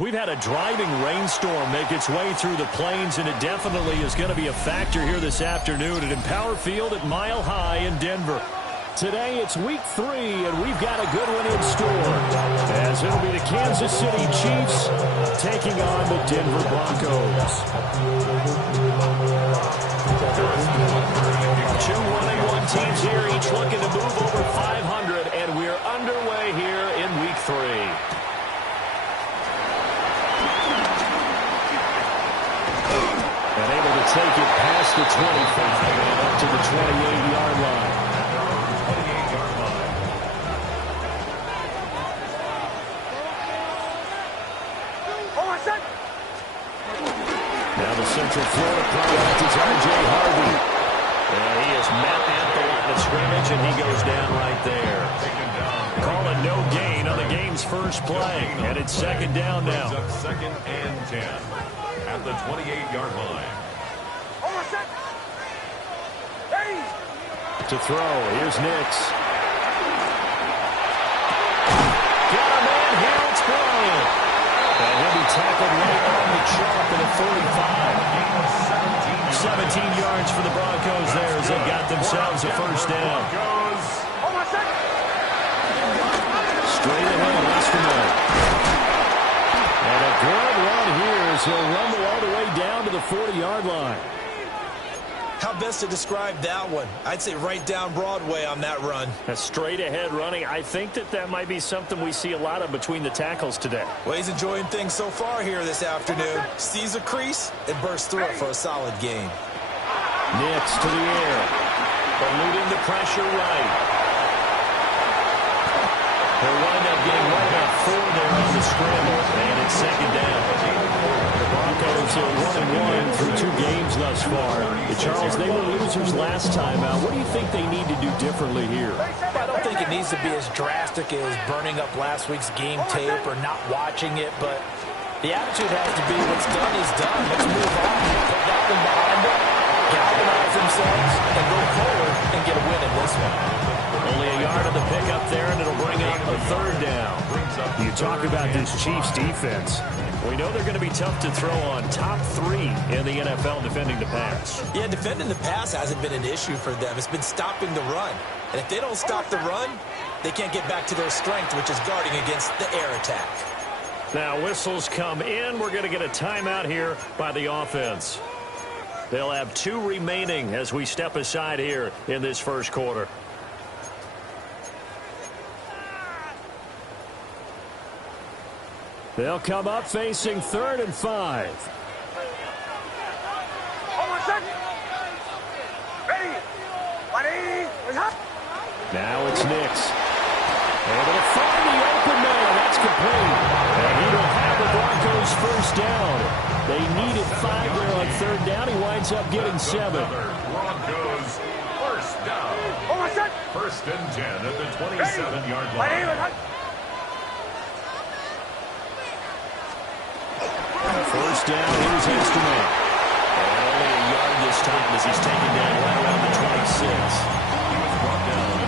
We've had a driving rainstorm make its way through the plains, and it definitely is going to be a factor here this afternoon at Empower Field at Mile High in Denver. Today it's week 3, and we've got a good one in store, as it'll be the Kansas City Chiefs taking on the Denver Broncos. Two 1-1 teams here, each looking to move over 500, and we're underway here in week 3. And able to take it past the 25 and up to the 28-yard line. Now the Central Florida product is R.J. Harvey. And he is met at the line of scrimmage, and he goes down right there. Call a no gain on the game's first play. And it's second down now. Second and 10 at the 28-yard line. To throw, here's Nix. Got a man here, it's Bryant. And he'll be tackled right on the chalk at a 45. 17 yards for the Broncos there as they got themselves a first down. Straight ahead, Westerman. And a good run here as he'll rumble all the way down to the 40-yard line. How best to describe that one? I'd say right down Broadway on that run. A straight ahead running. I think that might be something we see a lot of between the tackles today. Well, he's enjoying things so far here this afternoon. Sees a crease and bursts through it for a solid gain. Nix to the air. Eluding the pressure right. He'll wind up getting right about 4 there on the scramble, and it's second down. The Broncos are 1-1 through 2 games thus far. Charles, they were losers last time out. What do you think they need to do differently here? I don't think it needs to be as drastic as burning up last week's game tape or not watching it, but the attitude has to be what's done is done. Let's move on. Put that one behind them, galvanize themselves, and go forward and get a win in this one. Only a yard of the pickup there, and it'll bring up a third down. You talk about this Chiefs defense. We know they're going to be tough to throw on. Top 3 in the NFL defending the pass. Yeah, defending the pass hasn't been an issue for them. It's been stopping the run. And if they don't stop the run, they can't get back to their strength, which is guarding against the air attack. Now whistles come in. We're going to get a timeout here by the offense. They'll have 2 remaining as we step aside here in this first quarter. They'll come up facing 3rd and 5. Now it's Nix. Able to find the open man. That's complete. And he will have the Broncos first down. They needed 5 there on 3rd down. He winds up getting 7. Broncos first down. First and 10 at the 27-yard line. First down, here's Westerman. And only a yard this time as he's taken down right around the 26.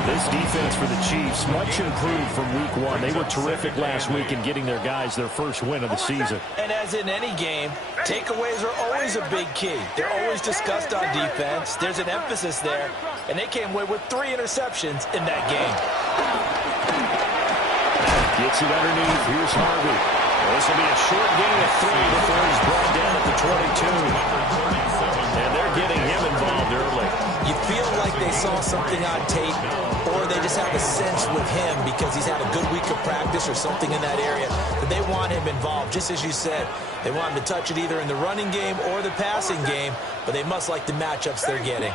This defense for the Chiefs, much improved from week 1. They were terrific last week in getting their guys their first win of the season. And as in any game, takeaways are always a big key. They're always discussed on defense. There's an emphasis there, and they came away with 3 interceptions in that game. Gets it underneath. Here's Harvey. This will be a short gain of 3 before he's brought down at the 22. And they're getting him involved early. You feel like they saw something on tape, or they just have a sense with him because he's had a good week of practice or something in that area that they want him involved. Just as you said, they want him to touch it either in the running game or the passing game, but they must like the matchups they're getting.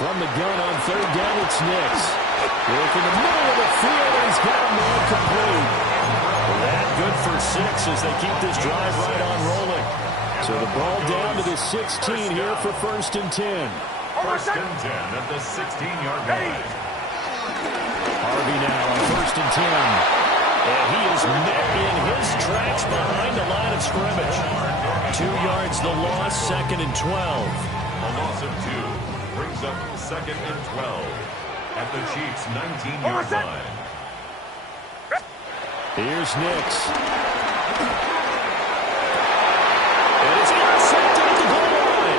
From the gun on 3rd down, it's Nix. Work in the middle of the field, and he's got a man complete. That good for 6 as they keep this drive right on rolling. So the ball down to the 16 here for 1st and 10. First and 10 at the 16-yard line. Harvey now on 1st and 10. And he is met in his tracks behind the line of scrimmage. 2 yards the loss, 2nd and 12. A loss of 2 brings up 2nd and 12 at the Chiefs' 19-yard line. Here's Nix. And it's intercepted at the goal line.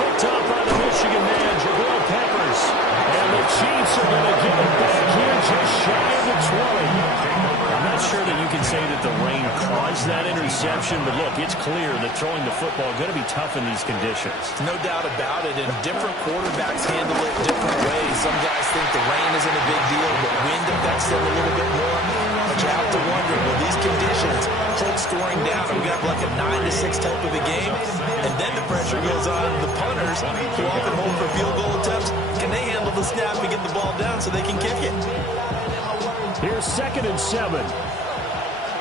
Picked up by the Michigan man, Jabril Peppers. And the Chiefs are going to get it back here just shy of the 20. I'm not sure that you can say that the rain caused that interception, but look, it's clear that throwing the football is going to be tough in these conditions. No doubt about it, and different quarterbacks handle it different ways. Some guys think the rain isn't a big deal, but wind affects them a little bit more. But you have to wonder, will these conditions hold scoring down? Are we going to have like a 9-6 type of a game? And then the pressure goes on the punters, who often hold for field goal attempts. Can they handle the snap and get the ball down so they can kick it? Here's 2nd and 7.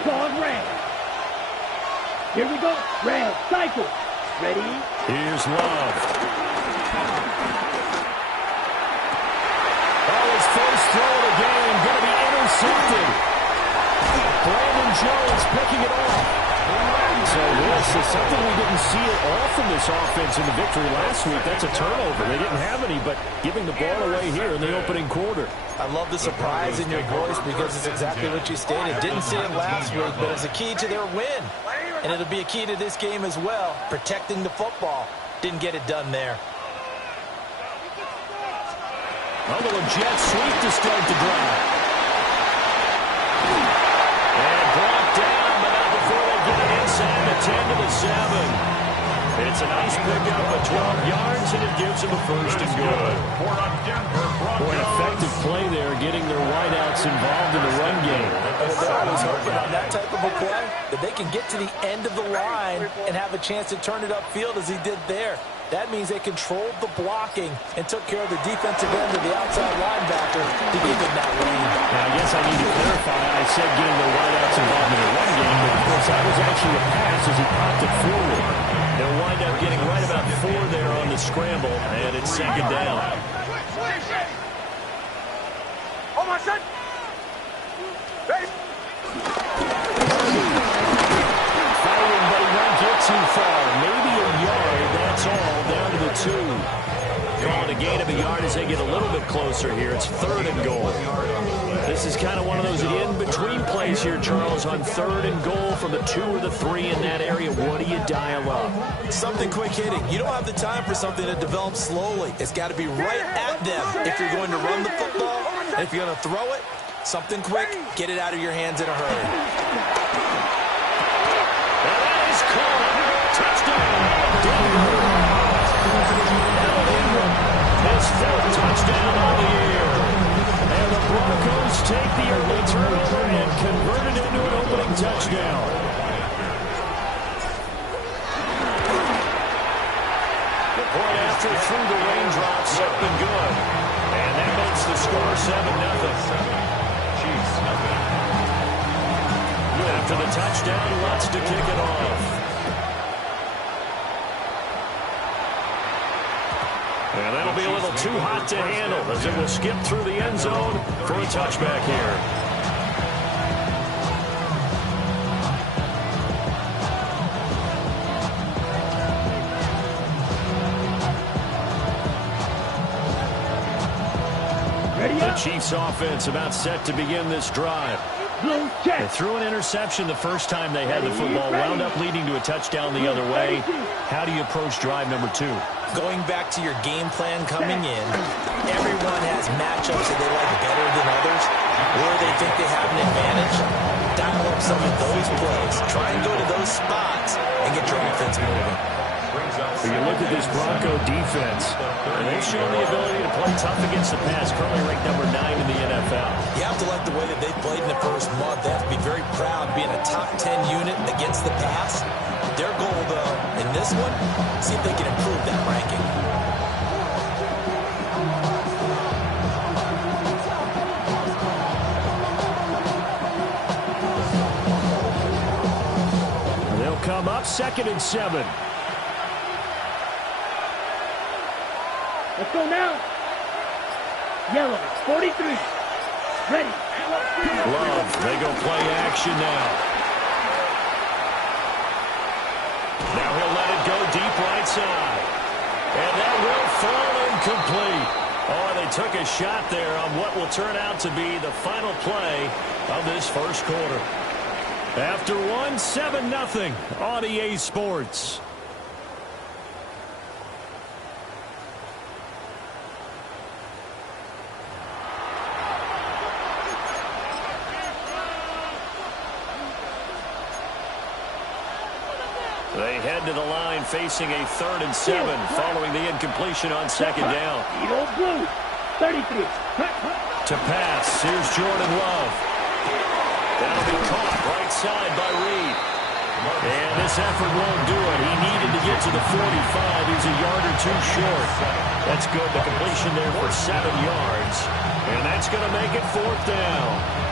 Ball red. Here we go. Red. Cycle. Ready? Here's Love. Oh, his first throw of the game going to be intercepted. Brandon Jones picking it off. So this is something we didn't see at all from this offense in the victory last week. That's a turnover. They didn't have any, but giving the ball away here in the opening quarter. I love the surprise in your voice because it's exactly what you stated. Didn't see it last week, but it's a key to their win. And it'll be a key to this game as well, protecting the football. Didn't get it done there. A little jet sweep to start the drive. And brought down, but not before they get it inside the 10-7. It's a nice pickup of 12 yards, and it gives them a first and good. Boy, an effective play there, getting their wideouts involved in the run game. They're always hoping on that type of a play that they can get to the end of the line and have a chance to turn it upfield as he did there. That means they controlled the blocking and took care of the defensive end of the outside linebacker to give him that lane. Now, I guess I need to clarify. I said getting their wideouts involved in the run game, but of course that was actually a pass as he popped it forward. They'll wind up getting right about 4 there on the scramble, and it's 2nd down. Oh, my son. Ready? Fighting, but he won't get too far. Maybe a yard, that's all, down to the 2. Calling a gain of a yard as they get a little bit closer here. It's 3rd and goal. This is kind of one of those in-between plays here, Charles, on 3rd and goal from the 2 or the 3 in that area. What do you dial up? Something quick hitting. You don't have the time for something to develop slowly. It's got to be right at them if you're going to run the football. And if you're going to throw it, something quick, get it out of your hands in a hurry. That is caught. Touchdown. His 4th touchdown on the year. And the Broncos take the early turnover and convert it into an opening touchdown. The point after through the raindrops, up and good. And that makes the score 7-0. Chiefs, nothing. After the touchdown, wants to kick it off. And that'll be a little too hot to handle as it will skip through the end zone for a touchback here. The Chiefs offense about set to begin this drive. They threw an interception the first time they had the football, wound up leading to a touchdown the other way. How do you approach drive number 2? Going back to your game plan coming in, everyone has matchups that they like better than others, or they think they have an advantage. Dial up some of those plays. Try and go to those spots and get your offense moving. When you look at this Bronco defense, and they've shown the ability to play tough against the pass, currently ranked number 9 in the NFL. You have to like the way that they played in the first month. They have to be very proud being a top 10 unit against the pass. Their goal, though, in this one, see if they can improve that ranking. They'll come up 2nd and 7. Let's go now. Yellow, 43. Ready. Love, they go play action now. Now he'll let it go deep right side. And that will fall incomplete. Oh, they took a shot there on what will turn out to be the final play of this first quarter. After one, 7-0 on EA Sports. They head to the line facing a 3rd and 7 following the incompletion on 2nd down. Blue, 33. To pass, here's Jordan Love. That'll be caught right side by Reed. And this effort won't do it. He needed to get to the 45. He's a yard or two short. That's good. The completion there for 7 yards. And that's going to make it 4th down.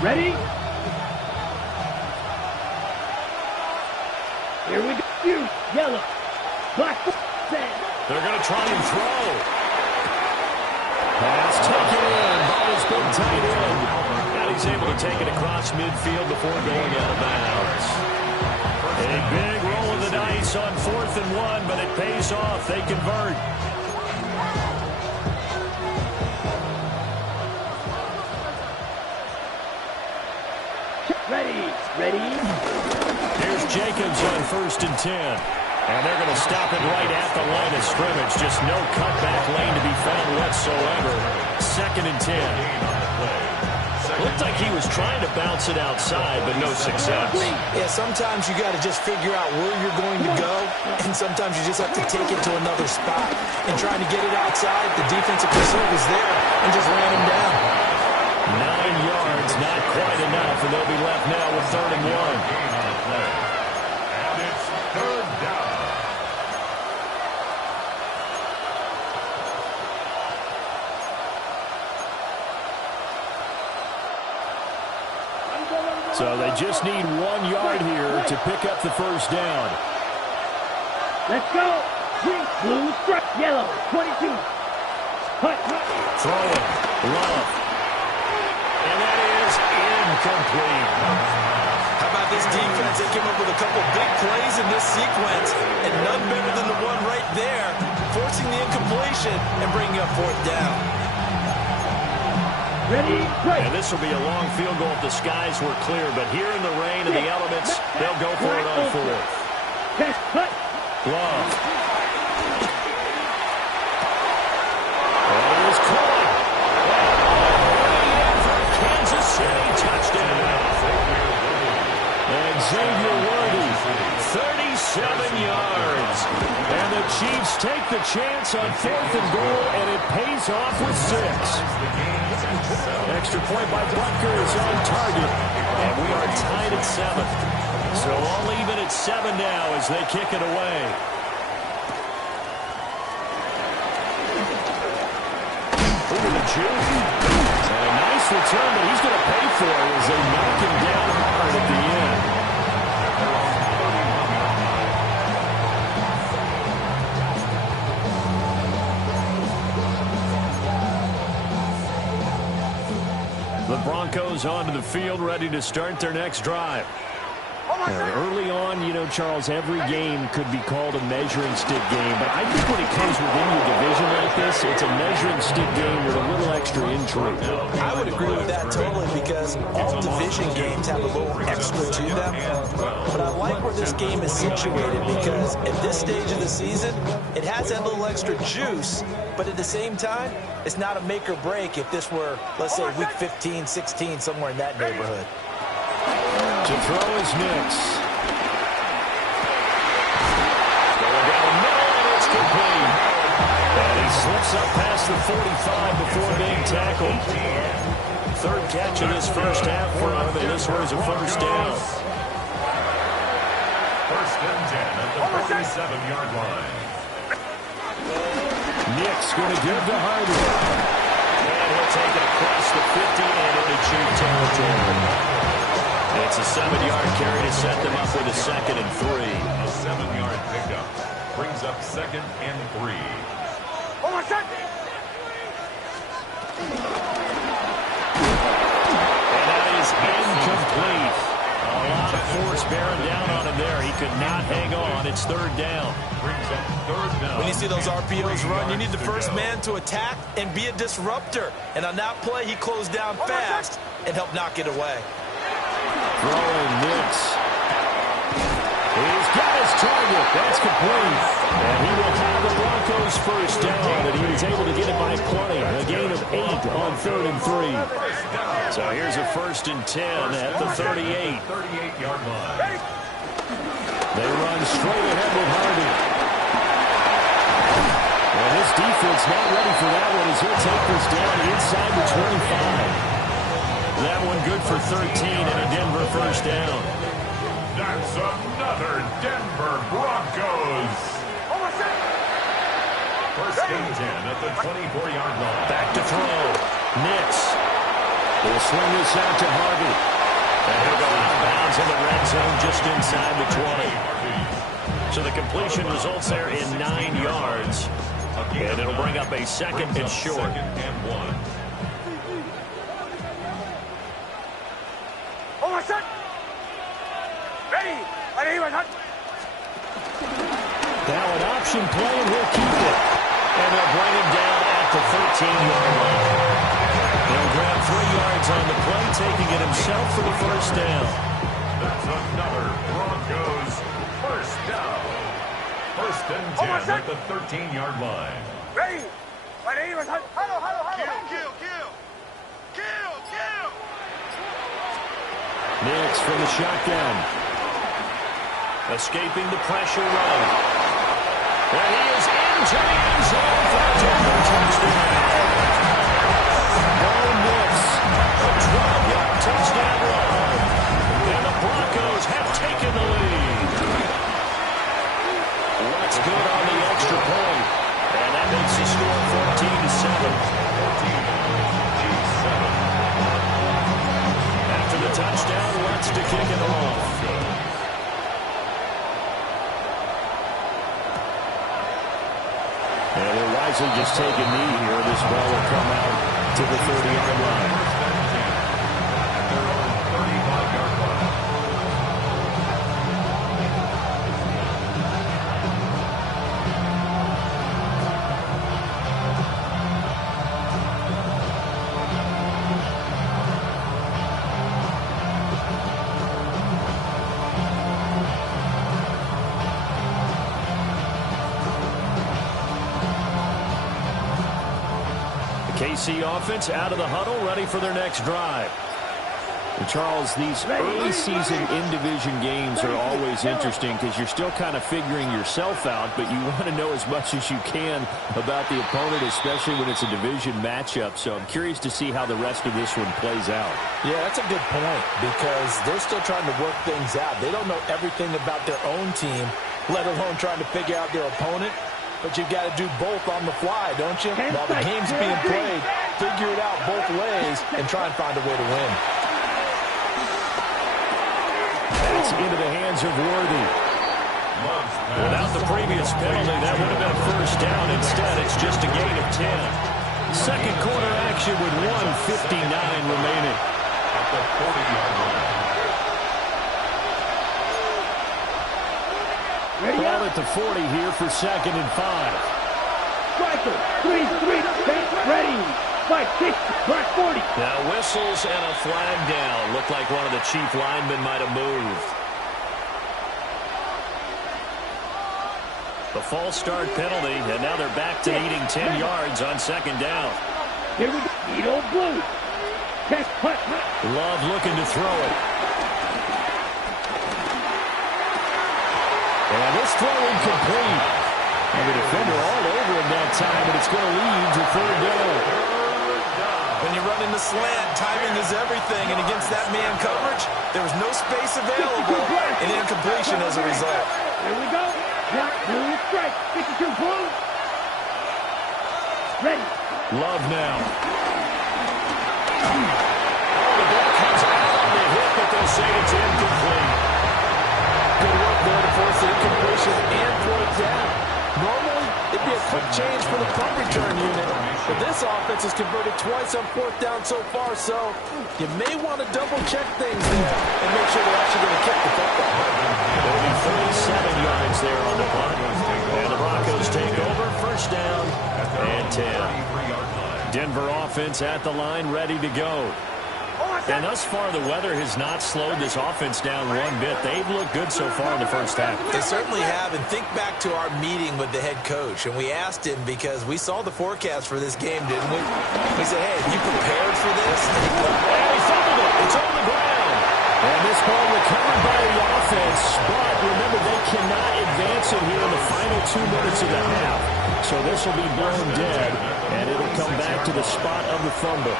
Ready? Here we go. Yellow. Black. They're going to try and throw. Pass taken in by his big tight end. And he's able to take it across midfield before going out of bounds. A big roll of the dice on 4th and 1, but it pays off. They convert. Ready? Here's Jacobs on 1st and 10. And they're going to stop it right at the line of scrimmage. Just no cutback lane to be found whatsoever. 2nd and 10. Looked like he was trying to bounce it outside, but no success. Yeah, sometimes you got to just figure out where you're going to go, and sometimes you just have to take it to another spot. And trying to get it outside, the defensive pursuit was there and just ran him down. 9 yards, not quite enough, and they'll be left now with 3rd and 1. And it's 3rd down. So they just need 1 yard here to pick up the first down. Let's go. Green, blue, strip, yellow, 22. Hut. Throwing. Love. And that is incomplete. How about this defense? They came up with a couple big plays in this sequence, and none better than the one right there, forcing the incompletion and bringing up 4th down. Ready, play. And this will be a long field goal if the skies were clear, but here in the rain and the elements, they'll go for it on 4th. Test, cut. Love. It is caught. Kansas City touchdown. And Xavier Worthy, 37 yards. And the Chiefs take the chance on 4th and goal, and it pays off with 6. Extra point by Butker is on target. And we are tied at 7. So all even at 7 now as they kick it away. Over the juke. And a nice return, but he's going to pay for it as they knock him down hard at the end. The Broncos onto the field, ready to start their next drive. Early on, you know, Charles, every game could be called a measuring stick game. But I think when it comes within your division like this, it's a measuring stick game with a little extra intrigue. I would agree with that totally because all division games have a little extra to them. But I like where this game is situated because at this stage of the season, it has that little extra juice. But at the same time, it's not a make or break if this were, let's say, week 15, 16, somewhere in that neighborhood. To throw is Nix. Going down the middle, and it's complete. And he slips up past the 45 before being tackled. 3rd catch of this first half for him, and this was a first down. 1st and 10 at the 47-yard line. Nix going to give to Hardwick. And he'll take it across the 50 and into Chief territory. And It's a 7-yard carry to set them up with a 2nd and 3. A 7-yard pickup brings up 2nd and 3. And that is incomplete. A lot of force bearing down on him there. He could not hang on. It's 3rd down. Brings up 3rd down. When you see those RPOs run, you need the first man to attack and be a disruptor. And on that play, he closed down fast and helped knock it away. Throwing Nix. He's got his target. That's complete. And he will have the Broncos first down, and he was able to get it by play. A gain of 8 on 3rd and 3. So here's a 1st and 10 at the 38. 38-yard line. They run straight ahead with Harvey. And this defense not ready for that one as he'll take this down inside the 25. That one good for 13 and a Denver first down. That's another Denver Broncos. 1st and 10 at the 24-yard line. Back to throw. Nix. He'll swing this out to Harvey. And he'll go out of bounds in the red zone just inside the 20. So the completion results there in 9 yards. And it'll bring up a 2nd and short. 2nd and 1. Now an option play, and he'll keep it. And they'll bring him down at the 13-yard line. He'll grab 3 yards on the play, taking it himself for the first down. That's another Broncos first down. 1st and 10 at the 13-yard line. Nix from the shotgun. Escaping the pressure run. And he is into the end zone for a Denver touchdown. No Nix. A 12-yard touchdown run. And the Broncos have taken the lead. What's good on the extra point. And that makes the score 14-7. After the touchdown, Lutz to kick it off. And they'll wisely just take a knee here. This ball will come out to the 30-yard line. KC offense out of the huddle, ready for their next drive. And Charles, these early season in-division games are always interesting because you're still kind of figuring yourself out, but you want to know as much as you can about the opponent, especially when it's a division matchup. So I'm curious to see how the rest of this one plays out. Yeah, that's a good point because they're still trying to work things out. They don't know everything about their own team, let alone trying to figure out their opponent. But you've got to do both on the fly, don't you? While the game's being played, figure it out both ways and try and find a way to win. That's into the hands of Worthy. Without the previous penalty, that would have been first down. Instead, it's just a gain of 10. Second quarter action with 1:59 remaining. At the 40-yard line. Ball at the 40 here for 2nd and 5. Striker, 3-3, ready. 5-6, clock 40. Now whistles and a flag down. Looked like one of the chief linemen might have moved. The false start penalty, and now they're back to needing 10 yards on 2nd down. Here we go. Edo Blue. Test punt. Love looking to throw it. And this throw incomplete. And the defender all over him that time, but it's going to lead to 3rd down. When you run in the slant, timing is everything. And against that man coverage, there was no space available and incompletion as a result. Here we go. Black, blue, strike. 52 blue. Ready. Love now. The ball comes out on the hit, but they'll say it's in. This offense has converted twice on 4th down so far, so you may want to double-check things there and make sure they're actually going to kick the football. It'll be 37 yards there on the punt. And the Broncos take over, 1st down and 10. Denver offense at the line, ready to go. And thus far, the weather has not slowed this offense down one bit. They've looked good so far in the 1st half. They certainly have. And think back to our meeting with the head coach. And we asked him because we saw the forecast for this game, didn't we? We said, hey, have you prepared for this? And he fumbled it. It's on the ground. And this ball recovered by the offense. But remember, they cannot advance it here in the final 2 minutes of the half. So this will be blown dead. And it'll come back to the spot of the fumble.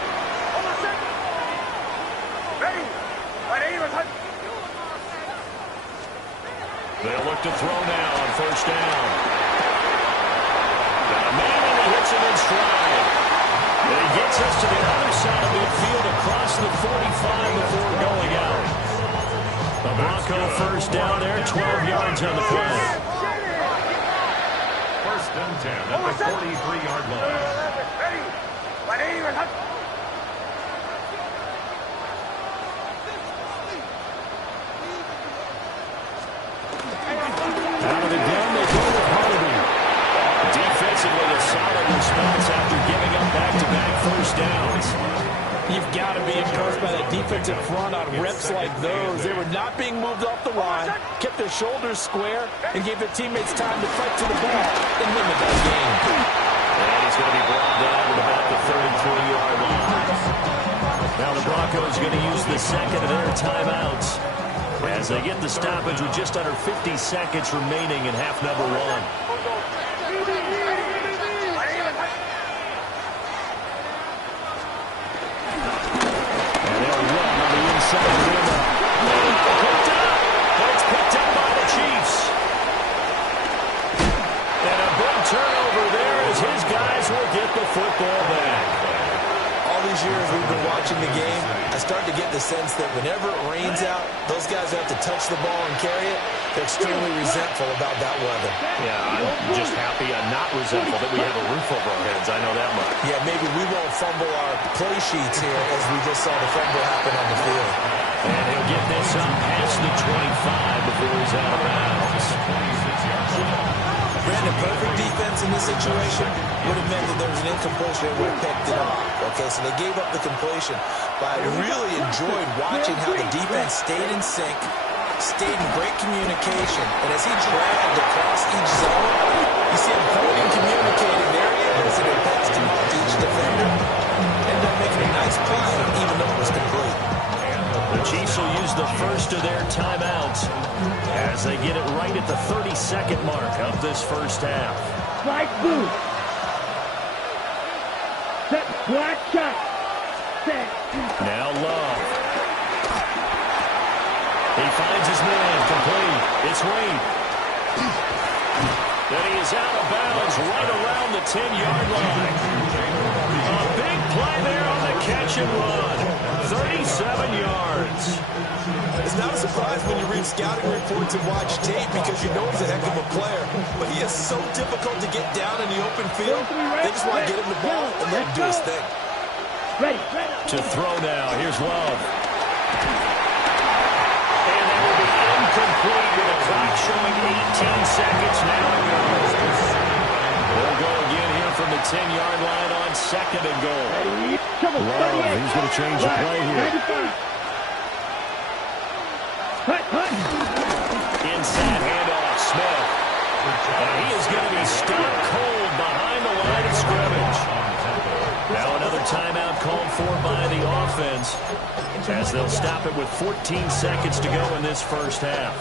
They'll look to throw now on 1st down. Got a man and he hits him in stride. And he gets us to the other side of midfield across the 45 before going out. The Bronco 1st down there, 12 yards on the play. 1st and 10 at the 43-yard line. Out of the gun, they go with Harvey. Defensively, a solid response after giving up back-to-back 1st downs. You've got to be impressed by that defensive front on reps like those. They were not being moved off the line, kept their shoulders square, and gave their teammates time to fight to the ball and limit that game. And he's going to be brought down at about the 33-yard line. Now the Broncos are going to use the 2nd of their timeouts as they get the stoppage with just under 50 seconds remaining in half number 1. And they'll run on the inside window. Picked up. And it's picked up by the Chiefs. And a big turnover there as his guys will get the football back. all these years we've been watching the game, I start to get the sense that whenever it rains out, those guys have to touch the ball and carry it. They're extremely resentful about that weather. Yeah, I'm just happy I'm not resentful that we have a roof over our heads. I know that much. Yeah, maybe we won't fumble our play sheets here as we just saw the fumble happen on the field. And he'll get this up past the 25 before he's out of bounds. Brandon, perfect defense in this situation would have meant that there was an incompletion and would have picked it off. Okay, so they gave up the completion. But I really enjoyed watching how the defense stayed in sync, stayed in great communication. And as he dragged across each zone, you see him pointing, communicating. There he is, and it passed to each defender. Ended up making a nice play, even though it was complete. The Chiefs will use the first of their timeouts as they get it right at the 32nd mark of this first half. Slide move. Set, black shot. Set. Now Love. He finds his man, complete. It's Wade. Then he is out of bounds right around the 10-yard line. A big play there on the catch and run. 37 yards. It's not a surprise when you read scouting reports and watch tape because you know he's a heck of a player. But he is so difficult to get down in the open field. They just want to get him the ball and let him do his thing. Ready. To throw now. Here's Love. And that will be incomplete with a clock showing 18 seconds now to go. They'll go again here from the 10-yard line on 2nd and goal. Love, he's going to change the play here. Inside handoff, Smith. And he is going to be stopped cold behind the line of scrimmage. Now another timeout called for by the offense as they'll stop it with 14 seconds to go in this first half.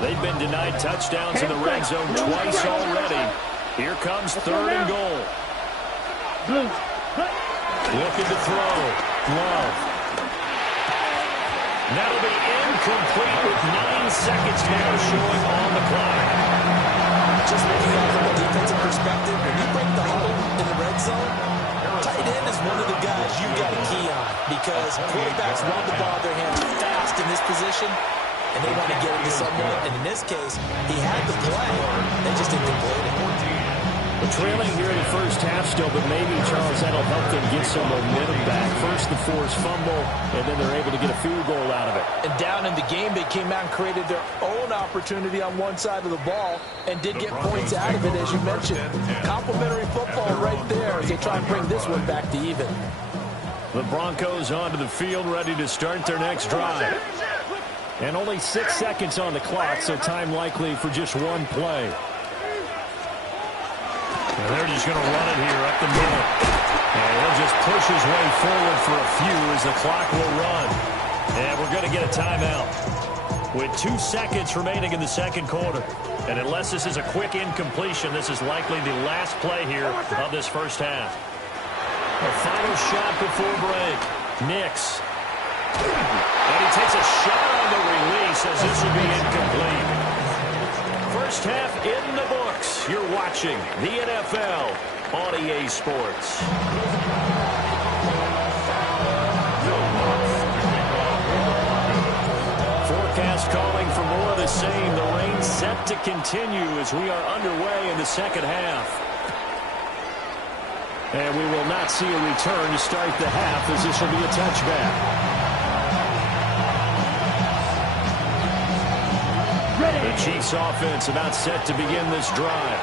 They've been denied touchdowns in the red zone twice already. Here comes 3rd and goal. Looking to throw. Love. That'll be incomplete with 9 seconds now showing on the clock. Just looking at it from a defensive perspective, when you break the huddle in the red zone, tight end is one of the guys you got to key on because quarterbacks want the ball in their hands fast in this position, and they want to get it to someone. And in this case, he had the play. They just didn't complete it. But trailing here in the first half still, but maybe, Charles, that'll help them get some momentum back. First the forced fumble, and then they're able to get a field goal out of it. And down in the game, they came out and created their own opportunity on one side of the ball and did get points out of it, as you mentioned. Complimentary football right there as they try and bring this one back to even. The Broncos onto the field, ready to start their next drive. And only 6 seconds on the clock, so time likely for just one play. And they're just going to run it here up the middle. And he'll just push his way forward for a few as the clock will run. And we're going to get a timeout with 2 seconds remaining in the second quarter. And unless this is a quick incompletion, this is likely the last play here of this first half. A final shot before break. Nix. And he takes a shot on the release as this will be incomplete. First half in the books. You're watching the NFL on EA Sports. Forecast calling for more of the same. The rain set to continue as we are underway in the second half. And we will not see a return to start the half as this will be a touchback. The Chiefs offense about set to begin this drive.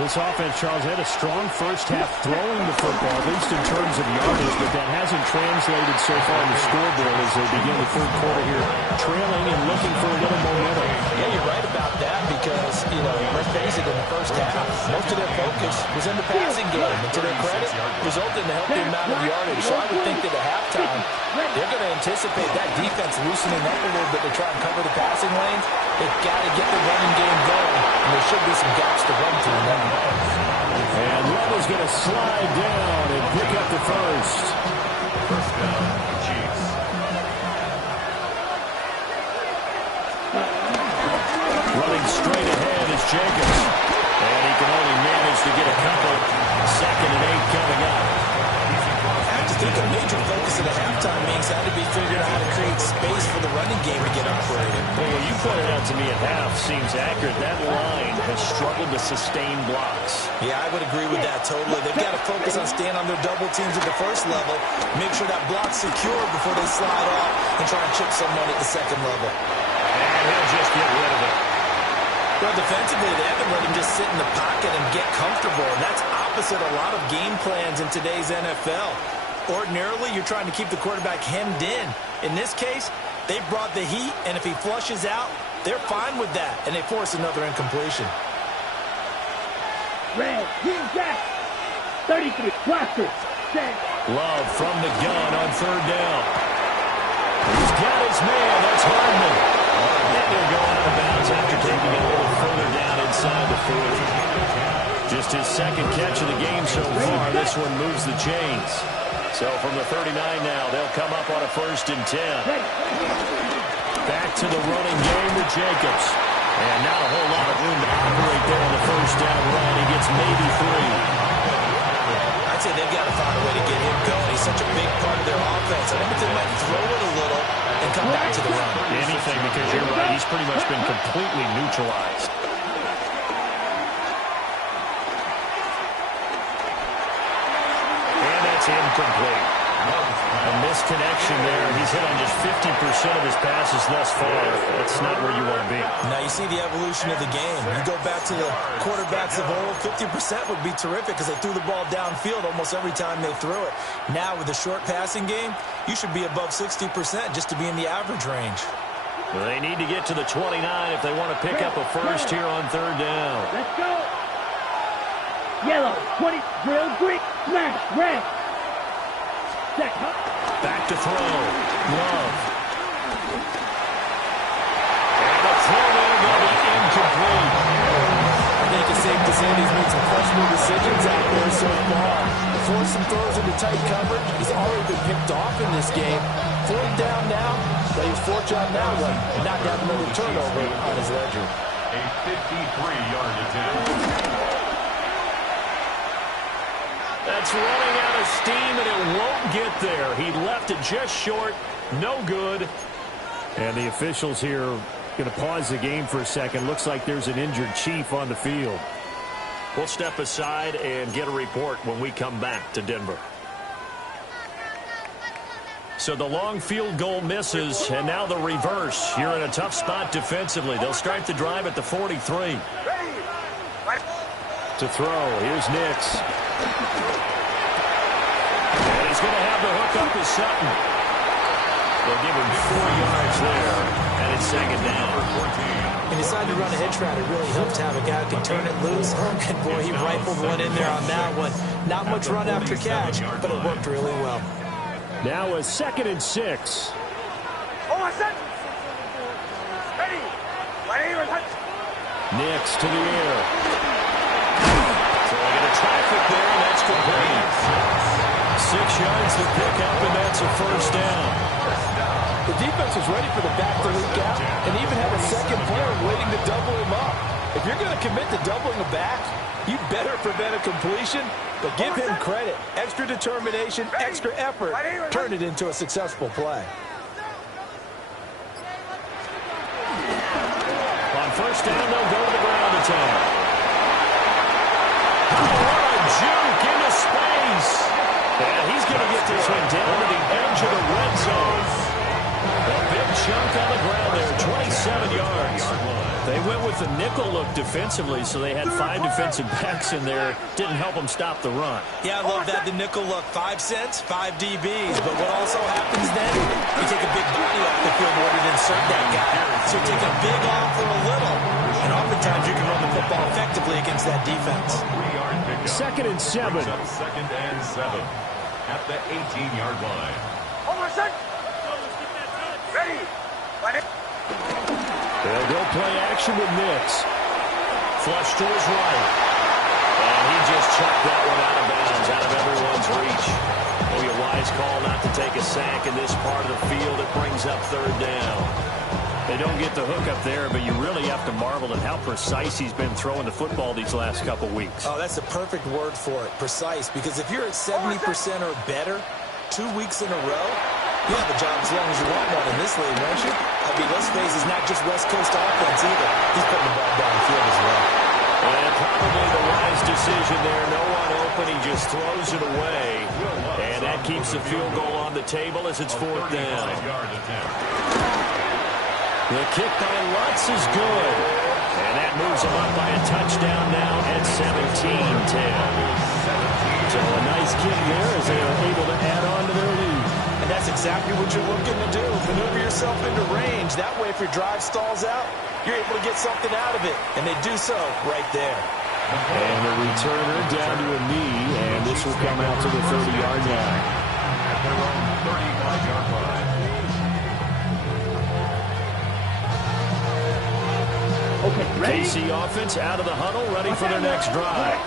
This offense, Charles, had a strong first half throwing the football, at least in terms of yardage, but that hasn't translated so far on the scoreboard as they begin the third quarter here, trailing and looking for a little momentum. Yeah, you're right about that because, let's face it, in the first half, most of their focus was in the passing game. And to their credit, resulted in a healthy amount of yardage. So I would think that at halftime, they're going to anticipate that defense loosening up a little bit to try and cover the passing lanes. They've got to get the running game going, and there should be some gaps to run through now. And Love is going to slide down and pick up the first. First down, Chiefs. Running straight ahead is Jacobs. And he can only manage to get a couple. 2nd and 8 coming up. I just think a major focus at the halftime means had to be figuring out how to create space for the running game to get operated. Well, what you pointed out to me at half seems accurate. That line has struggled to sustain blocks. Yeah, I would agree with that totally. They've got to focus on staying on their double teams at the first level, make sure that block's secure before they slide off and try and chip someone at the second level. And he'll just get rid of it. Well, defensively, they haven't let him just sit in the pocket and get comfortable, and that's opposite a lot of game plans in today's NFL. Ordinarily, you're trying to keep the quarterback hemmed in. In this case, they brought the heat, and if he flushes out, they're fine with that, and they force another incompletion. Red, team back. 33, cluster, set. Love from the gun on third down. He's got his man. That's Hardman. And he'll go out of bounds after taking it a little further down inside the 40. Just his second catch of the game so far. This one moves the chains. So from the 39 now, they'll come up on a 1st and 10. Back to the running game with Jacobs. And not a whole lot of room to operate there on the first down run. He gets maybe 3. I'd say they've got to find a way to get him going. He's such a big part of their offense. I think they might throw it a little and come back to the run. Anything, because you're right. He's pretty much been completely neutralized. Incomplete. A misconnection there. He's hit on just 50% of his passes thus far. That's not where you want to be. Now you see the evolution of the game. You go back to the quarterbacks of old, 50% would be terrific because they threw the ball downfield almost every time they threw it. Now with the short passing game, you should be above 60% just to be in the average range. Well, they need to get to the 29 if they want to pick up a first here on third down. Let's go. Yellow, 20, drill, green, smash, red. Back to throw. Love. And the throw there will be incomplete. I think it's safe to say he's made some questionable decisions out there so far. Forced some throws into tight coverage. He's already been picked off in this game. 4th down now, but he's fortunate on that one. Not got another turnover on his ledger. A 53-yard attempt. That's running out of steam, and it won't get there. He left it just short. No good. And the officials here going to pause the game for a second. Looks like there's an injured Chief on the field. We'll step aside and get a report when we come back to Denver. So the long field goal misses, and now the reverse. You're in a tough spot defensively. They'll start the drive at the 43. To throw, here's Nix. And he's going to have the hook up to Sutton. They'll give him 4 yards there, and it's second down. He decided to run a hitch route. It really helps to have a guy who can turn it loose. And, boy, he rifled one in there on that one. Not much run after catch, but it worked really well. Now a 2nd and 6. Nix to the air. Throwing into traffic there, and that's complete. 6 yards to pick up, and that's a first down. The defense was ready for the back to leak out and even had a second player waiting to double him up. If you're going to commit to doubling a back, you better prevent a completion, but give him credit. Extra determination, extra effort. Turn it into a successful play. On first down, they'll go to the ground attack. Oh, what a juke into space. And he's going to get this one down to the edge of the red zone. A big chunk on the ground there, 27 yards. They went with the nickel look defensively, so they had 5 defensive backs in there. Didn't help them stop the run. Yeah, I love that, the nickel look. 5 cents, 5 DBs. But what also happens then, you take a big body off the field in order to insert that guy. So you take a big off for a little. And oftentimes you can run the football effectively against that defense. 2nd and 7. 2nd and 7 at the 18-yard line. They'll go play action with Nix. Flush to his right. And he just chucked that one out of bounds, out of everyone's reach. Maybe a wise call not to take a sack in this part of the field. It brings up 3rd down. They don't get the hook up there, but you really have to marvel at how precise he's been throwing the football these last couple weeks. Oh, that's a perfect word for it, precise. Because if you're at 70% or better 2 weeks in a row, you have a job as long as you want one in this league, won't you? I mean, let's face it, it's not just West Coast offense either. He's putting the ball downfield as well. And probably the wise decision there. No one open. He just throws it away. And that keeps the field goal on the table as it's 4th down. The kick by Lutz is good. And that moves him up by a touchdown now at 17-10. So a nice kick there as they are able to add on to their lead. And that's exactly what you're looking to do. Maneuver yourself into range. That way, if your drive stalls out, you're able to get something out of it. And they do so right there. And the returner down to a knee. And this will come out to the 30-yard line. At their own 35-yard line. Okay, ready? KC offense out of the huddle, ready for their next drive.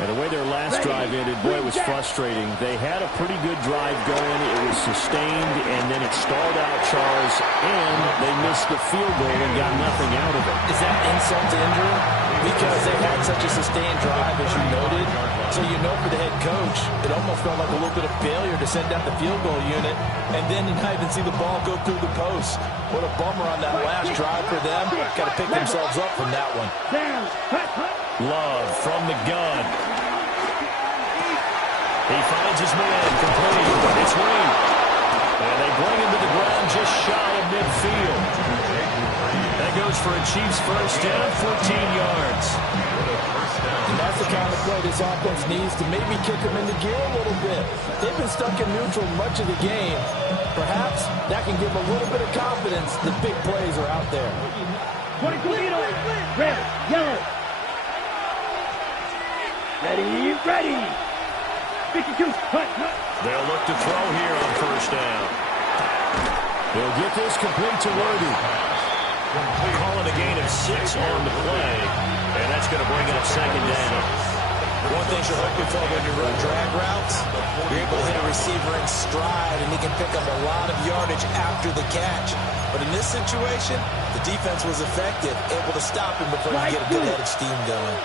And the way their last drive ended, boy, it was frustrating. They had a pretty good drive going. It was sustained, and then it stalled out, Charles, and they missed the field goal and got nothing out of it. Is that insult to injury? Because they had such a sustained drive, as you noted. So you know for the head coach, it almost felt like a little bit of failure to send out the field goal unit and then not even see the ball go through the post. What a bummer on that last drive for them. Got to pick themselves up from that one. Love from the gun. He finds his man, complete. It's Reed. And they bring him to the ground just shy of midfield. That goes for a Chiefs first down, 14 yards. And that's the kind of play this offense needs to maybe kick them into gear a little bit. They've been stuck in neutral much of the game. Perhaps that can give a little bit of confidence that big plays are out there. 22 red, yellow. Ready. 52, cut. They'll look to throw here on first down. They'll get this complete to Worthy. Calling a gain of 6 on the play, and that's going to bring up second down. One thing you're hoping for when you run drag routes, you're able to hit a receiver in stride, and he can pick up a lot of yardage after the catch. But in this situation, the defense was effective, able to stop him before you get a good head of steam going.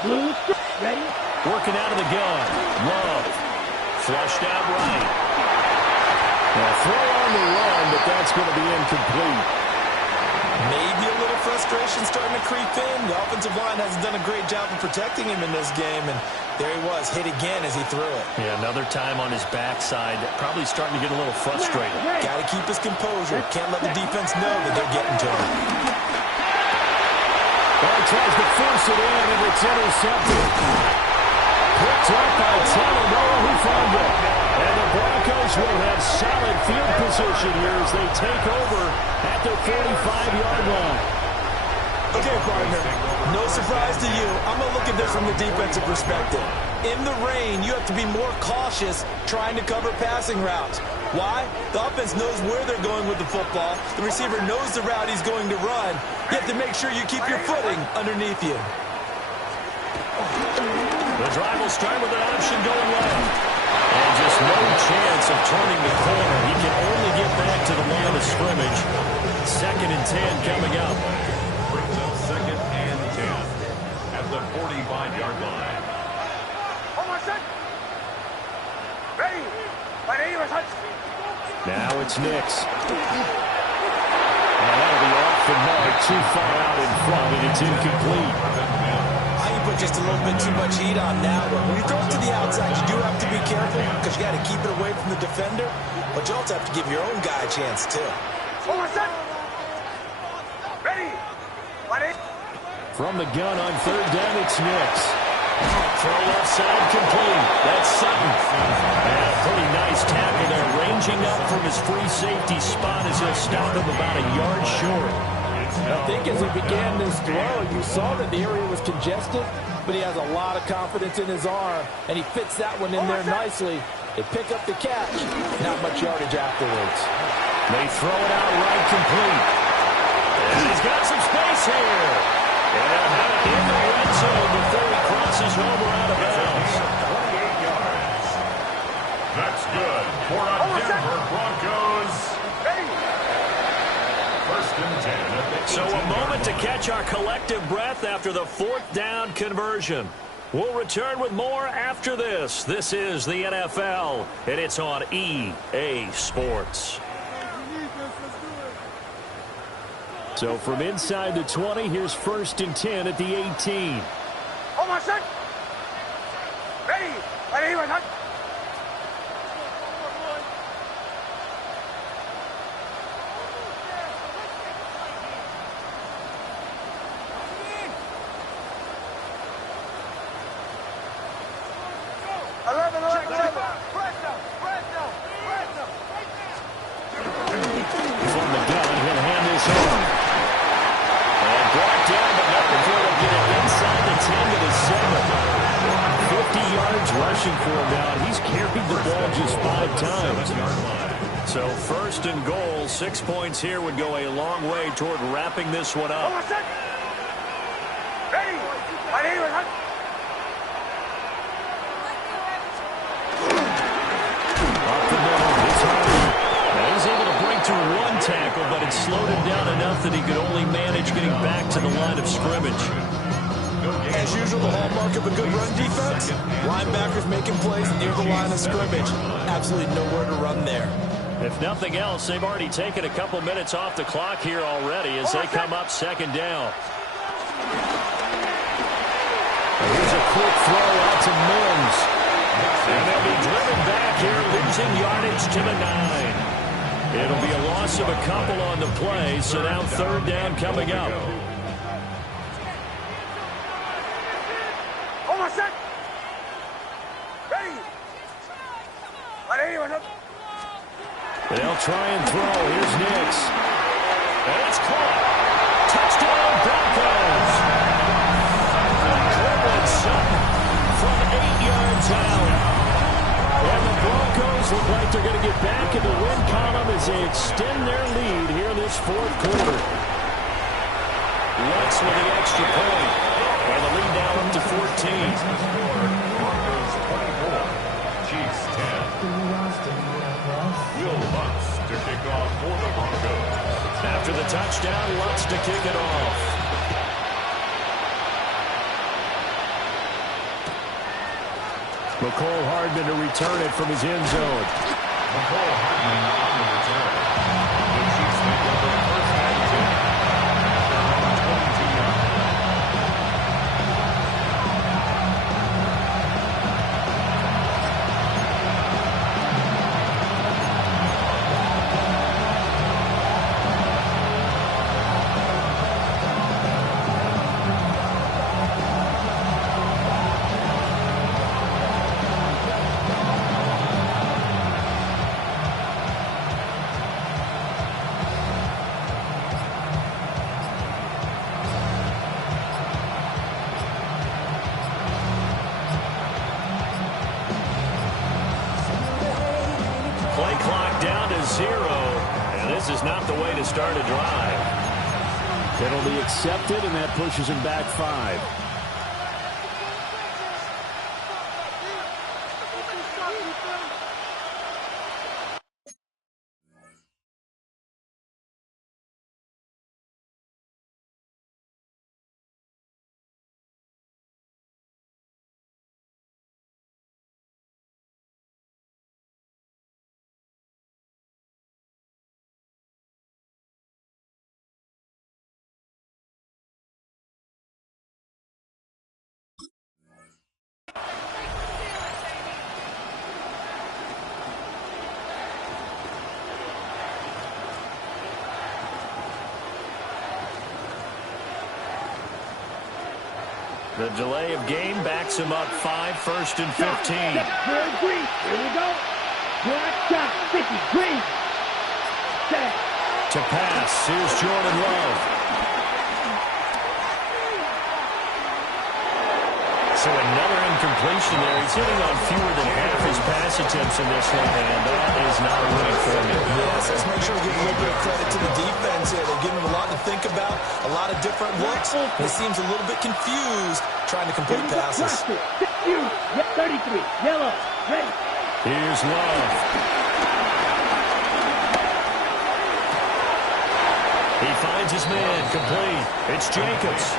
Blue, ready? Working out of the gun. Love. Flushed out right. Now throw on the run, but that's going to be incomplete. Maybe a little frustration starting to creep in. The offensive line hasn't done a great job of protecting him in this game, and there he was, hit again as he threw it. Yeah, another time on his backside, probably starting to get a little frustrated. Got to keep his composure. Can't let the defense know that they're getting to him. Well, he tries to force it in, and it's intercepted. Picked up by Talanoa, who found it. And the Broncos will have solid field position here as they take over at their 45-yard line. Okay, partner, no surprise to you. I'm going to look at this from the defensive perspective. In the rain, you have to be more cautious trying to cover passing routes. Why? The offense knows where they're going with the football. The receiver knows the route he's going to run. You have to make sure you keep your footing underneath you. The drive will start with an option going left. And just no chance of turning the corner. He can only get back to the line of scrimmage. 2nd and 10 coming up. Brings up 2nd and 10 at the 45-yard line. Now it's Nix. Now that'll be off the mark, too far out in front, and it's incomplete. I think you put just a little bit too much heat on now, but when you throw it to the outside, you do have to be careful because you got to keep it away from the defender, but you also have to give your own guy a chance, too. From the gun on 3rd down, it's Nix. Throw left side complete. That's Sutton. And a pretty nice tackle there, ranging up from his free safety spot as he'll stop him about a yard short. I think as he began this throw, you saw that the area was congested, but he has a lot of confidence in his arm, and he fits that one in there nicely. They pick up the catch. Not much yardage afterwards. They throw it out right complete. And he's got some space here. And in the red zone before he crosses over out of bounds. 28 yards. That's good for a Denver Broncos. 1st and 10. So a moment to catch our collective breath after the 4th down conversion. We'll return with more after this. This is the NFL, and it's on EA Sports. So from inside the 20, here's 1st and 10 at the 18. From the gun, he'll hand this off. And brought down, but not before they get it inside the 10 to the 7. 50 yards rushing for him now. He's carried the ball just 5 times. So 1st and goal, 6 points here would go a long way toward wrapping this one up. Through one tackle, but it slowed him down enough that he could only manage getting back to the line of scrimmage. As usual, the hallmark of a good run defense, linebackers making plays near the line of scrimmage. Absolutely nowhere to run there. If nothing else, they've already taken a couple minutes off the clock here already as they come up 2nd down. Here's a quick throw out to Mims. And they'll be driven back here, losing yardage to the 9. It'll be a loss of a couple on the play, so now 3rd down coming up. They'll try and throw. Here's Nix. And it's caught. Touchdown, Broncos. Cortland Sutton from 8 yards out. And the Broncos look like they're going to get back in the win column as they extend their lead here in this 4th quarter. Lutz with the extra point. And the lead now up to 14. Broncos 24, Chiefs 10. Will Lutz to kick off for the Broncos. After the touchdown, Lutz to kick it off. McCole Hardman to return it from his end zone. McCole Hardman on the return. The Chiefs make up the 1st and 10. 0, and this is not the way to start a drive. Penalty accepted, and that pushes him back 5. The delay of game backs him up 5, 1st and 15. Here we go. Black shot, 50, green. Set. To pass, here's Jordan Love. So another incompletion there. He's hitting on fewer than half his pass attempts in this one, and that is not a winning formula. Yes, let's make sure we give a little bit of credit to the defense here. They're giving him a lot to think about, a lot of different looks. And he seems a little bit confused trying to complete passes. 33, yellow, ready. Here's Love. He finds his man, complete. It's Jacobs.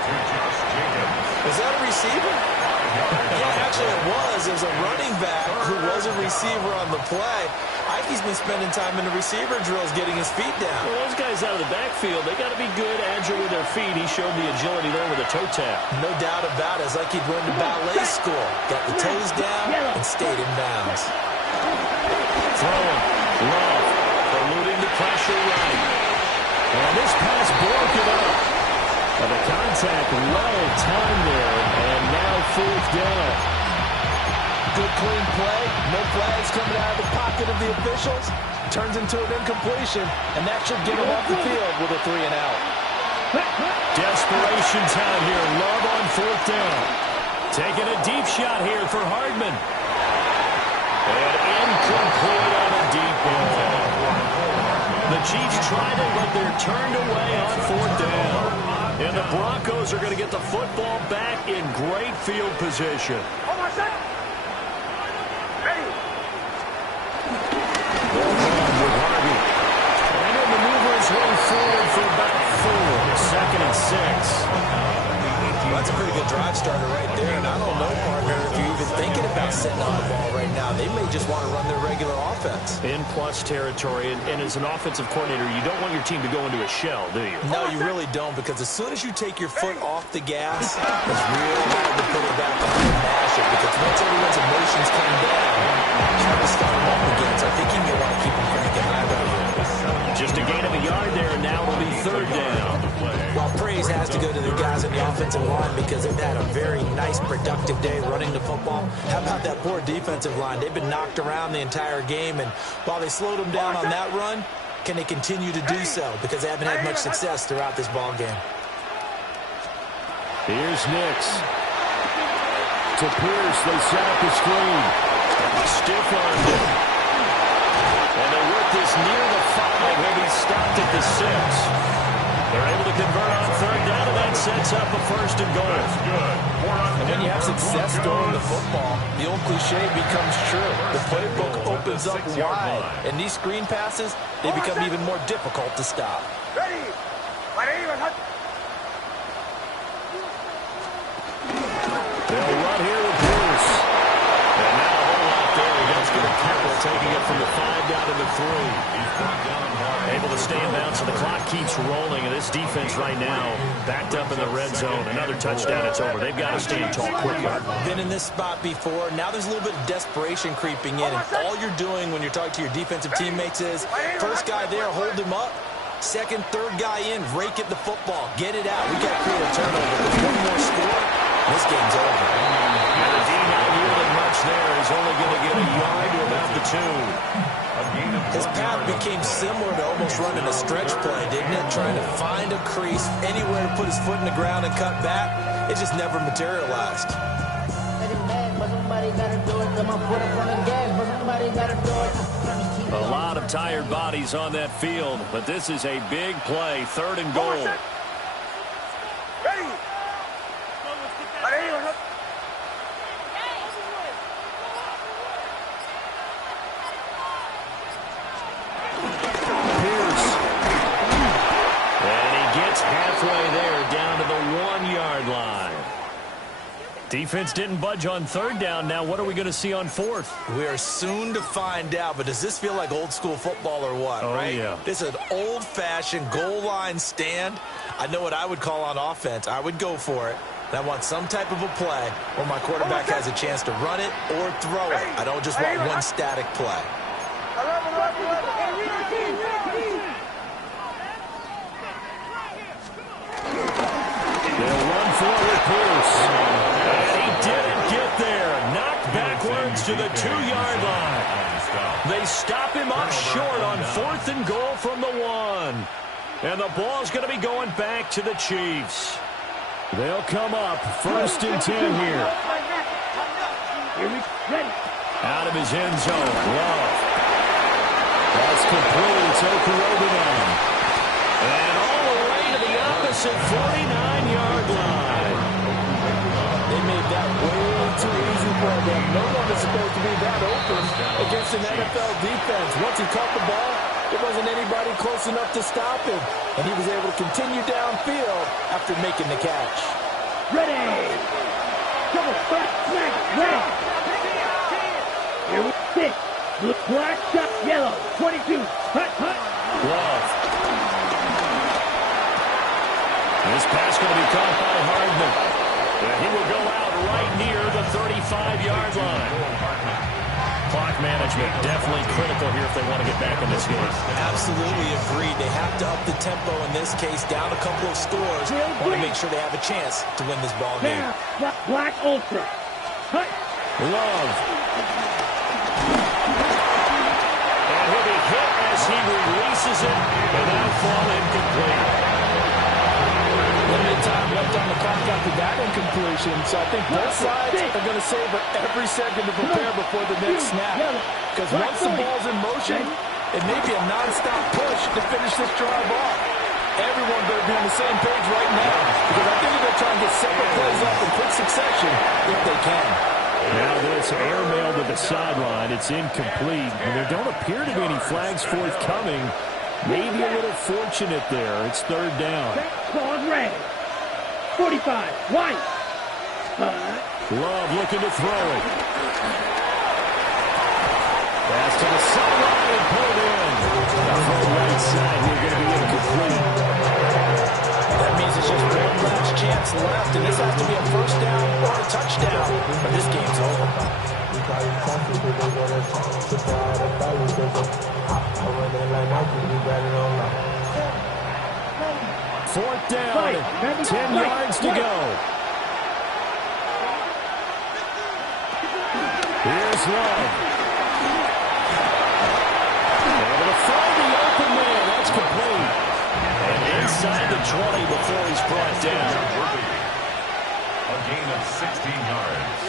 Is that a receiver? Yeah, actually it was. It was a running back who was a receiver on the play. Ikey's been spending time in the receiver drills getting his feet down. Well, those guys out of the backfield, they got to be good, agile with their feet. He showed the agility there with a toe tap. No doubt about it. It's like he'd went to ballet school. Got the toes down and stayed in bounds. Throwing. Love. Eluding the pressure right. And this pass broke it up. And the contact well timed there. And now 4th down. Good clean play. No flags coming out of the pocket of the officials. Turns into an incompletion. And that should get him off the field with a 3 and out. Desperation time here. Love on 4th down. Taking a deep shot here for Hardman. And incomplete on a deep ball. The Chiefs tried it, but they're turned away on 4th down. And the Broncos are going to get the football back in great field position. And then the maneuver his way forward for about 4. 2nd and 6. Well, that's a pretty good drive starter right there. And I don't know, partner, if you're even thinking about sitting on the ball right now. They may just want to run their regular offense. In plus territory. And as an offensive coordinator, you don't want your team to go into a shell, do you? No, you really don't, because as soon as you take your foot off the gas, it's really hard to put it back on and mash it, because once everyone's emotions come down, it's hard to start them up again. So I think you may want to keep them cranking high right here. Just a gain of a yard there, and now it'll be 3rd down. Well, praise has to go to the guys in the offensive line, because they've had a very nice, productive day running the football. How about that poor defensive line? They've been knocked around the entire game, and while they slowed them down on that run, can they continue to do so? Because they haven't had much success throughout this ball game. Here's Nix. To Pierce, they set up the screen. Stiff-armed it. And they work this near the 5. He'll be stopped at the 6. They're able to convert on 3rd down, and that sets up a 1st and goal. That's good. And when you have success throwing the football, the old cliche becomes true. The playbook opens up wide, and these screen passes, they become even more difficult to stop. Ready. They'll run here with Bruce. And now a whole lot there. He does get a couple, taking it from the 5 down to the 3. Able to stay in bounds, so the clock keeps rolling, and this defense right now backed up in the red zone. Another touchdown, it's over. They've got to stand tall quickly. Been in this spot before. Now there's a little bit of desperation creeping in, and all you're doing when you're talking to your defensive teammates is, first guy there, hold him up. Second, third guy in, rake at the football. Get it out. We got to create a turnover. With one more score, this game's over. And the D not yielding much there. He's only going to get a yard to about the 2. His path became similar to almost running a stretch play, didn't it? Trying to find a crease, anywhere to put his foot in the ground and cut back. It just never materialized. A lot of tired bodies on that field, but this is a big play, 3rd and goal. Pierce. And he gets halfway there, down to the 1-yard line. Defense didn't budge on 3rd down. Now what are we going to see on 4th? We are soon to find out, but does this feel like old school football or what, right? Yeah. This is an old-fashioned goal line stand. I know what I would call on offense. I would go for it. I want some type of a play where my quarterback has a chance to run it or throw it. I don't just want one static play. They'll run for it with Pierce. And he didn't get there. Knocked backwards to the 2-yard line. They stop him up short on 4th and goal from the 1. And the ball's going to be going back to the Chiefs. They'll come up 1st and 10 here. Out of his end zone. Love. That's complete. It's Okurobinan. And all the way to the opposite 49-yard line. They made that way too easy for them. No one is supposed to be that open against an NFL defense. Once he caught the ball, there wasn't anybody close enough to stop him. And he was able to continue downfield after making the catch. Ready! Double back, smack, ready! Here we sit. Black shot, yellow, 22. Hut, hut. Love. This pass going to be caught by Hardman. And he will go out right near the 35-yard line. Clock management definitely critical here if they want to get back in this game. Absolutely agreed. They have to up the tempo in this case, down a couple of scores. Want to make sure they have a chance to win this ball game. Black ultra. Hut. Love. And he'll be hit as he releases it, and that'll fall incomplete. Limited time left on the clock after that incompletion, so I think both sides are going to savor every second to prepare before the next snap. Because once the ball's in motion, it may be a non-stop push to finish this drive off. Everyone better be on the same page right now, because I think they're trying to get separate plays up in quick succession if they can. Now this airmail to the sideline. It's incomplete, and there don't appear to be any flags forthcoming. Maybe a little fortunate there. It's 3rd down. Ball red. 45. White. Love looking to throw it. Pass to the sideline and pulled in. Off the right side, we're going to be incomplete. That means it's just one last chance left, and this has to be a 1st down or a touchdown, or this game's over. 4th down, 10 yards to go. Here's Love. Able to find the open man. That's complete. And inside the 20 before he's brought down. A gain of 16 yards.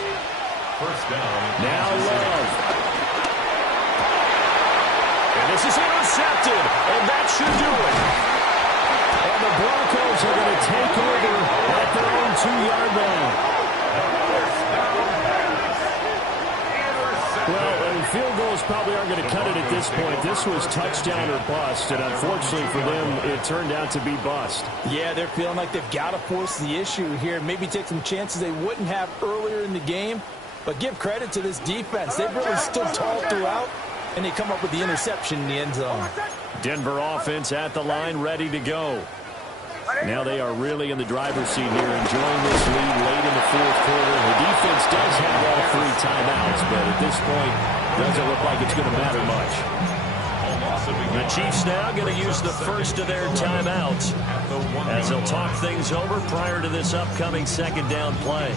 1st down. Now Love. And this is intercepted. And that should do it. And the Broncos are going to take over at their own 2-yard line. Well, field goals probably aren't going to cut it at this point. This was touchdown or bust, and unfortunately for them, it turned out to be bust. Yeah, they're feeling like they've got to force the issue here. Maybe take some chances they wouldn't have earlier in the game. But give credit to this defense. They've really stood tall throughout, and they come up with the interception in the end zone. Denver offense at the line, ready to go. Now they are really in the driver's seat here, enjoying this lead late in the 4th quarter. The defense does have all 3 timeouts, but at this point, doesn't look like it's going to matter much. The Chiefs now going to use the first of their timeouts as they'll talk things over prior to this upcoming 2nd down play.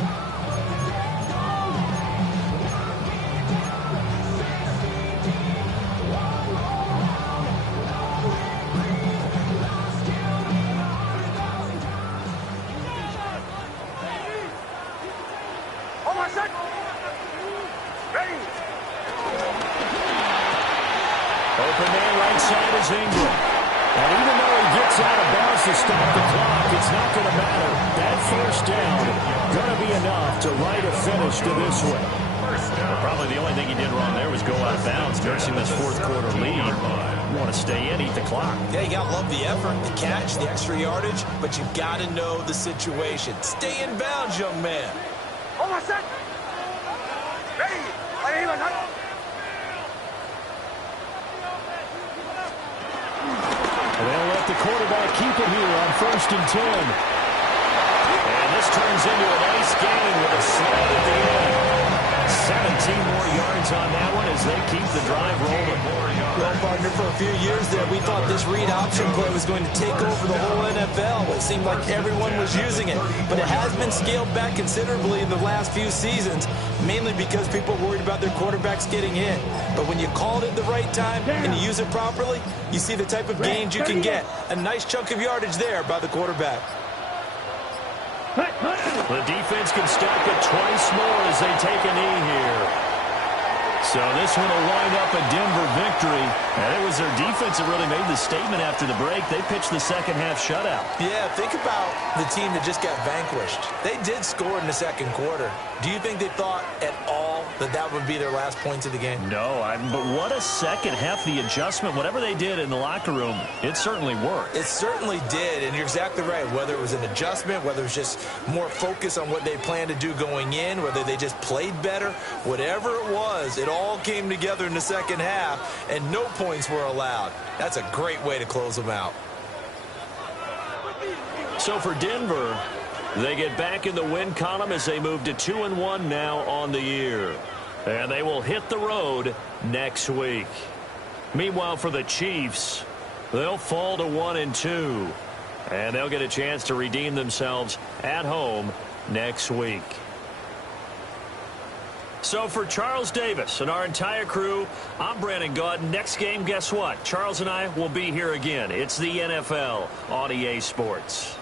Here's Ingram. And even though he gets out of bounds to stop the clock, it's not going to matter. That first down going to be enough to write a finish to this one. Probably the only thing he did wrong there was go out of bounds, nursing this fourth quarter lead. You want to stay in, eat the clock. Yeah, you got to love the effort, the catch, the extra yardage, but you got to know the situation. Stay in bounds, young man. They'll let the quarterback keep it here on 1st and 10. And this turns into a nice gain with a slide at the end. 17 more yards on that one as they keep the drive rolling. Well, partner, for a few years there, we thought this read option play was going to take over the whole NFL. It seemed like everyone was using it, but it has been scaled back considerably in the last few seasons, mainly because people are worried about their quarterbacks getting hit. But when you called it the right time and you use it properly, you see the type of gains you can get. A nice chunk of yardage there by the quarterback. The defense can stop it twice more as they take a knee here. So this one will wind up a Denver victory. And it was their defense that really made the statement after the break. They pitched the second half shutout. Yeah, think about the team that just got vanquished. They did score in the second quarter. Do you think they thought at all that that would be their last points of the game? No, but what a second half. The adjustment, whatever they did in the locker room, it certainly worked. It certainly did, and you're exactly right. Whether it was an adjustment, whether it was just more focus on what they planned to do going in, whether they just played better, whatever it was, it all came together in the second half, and no points were allowed. That's a great way to close them out. So for Denver, they get back in the win column as they move to 2-1 now on the year. And they will hit the road next week. Meanwhile, for the Chiefs, they'll fall to 1-2. And they'll get a chance to redeem themselves at home next week. So for Charles Davis and our entire crew, I'm Brandon Gaudin. Next game, guess what? Charles and I will be here again. It's the NFL on EA Sports.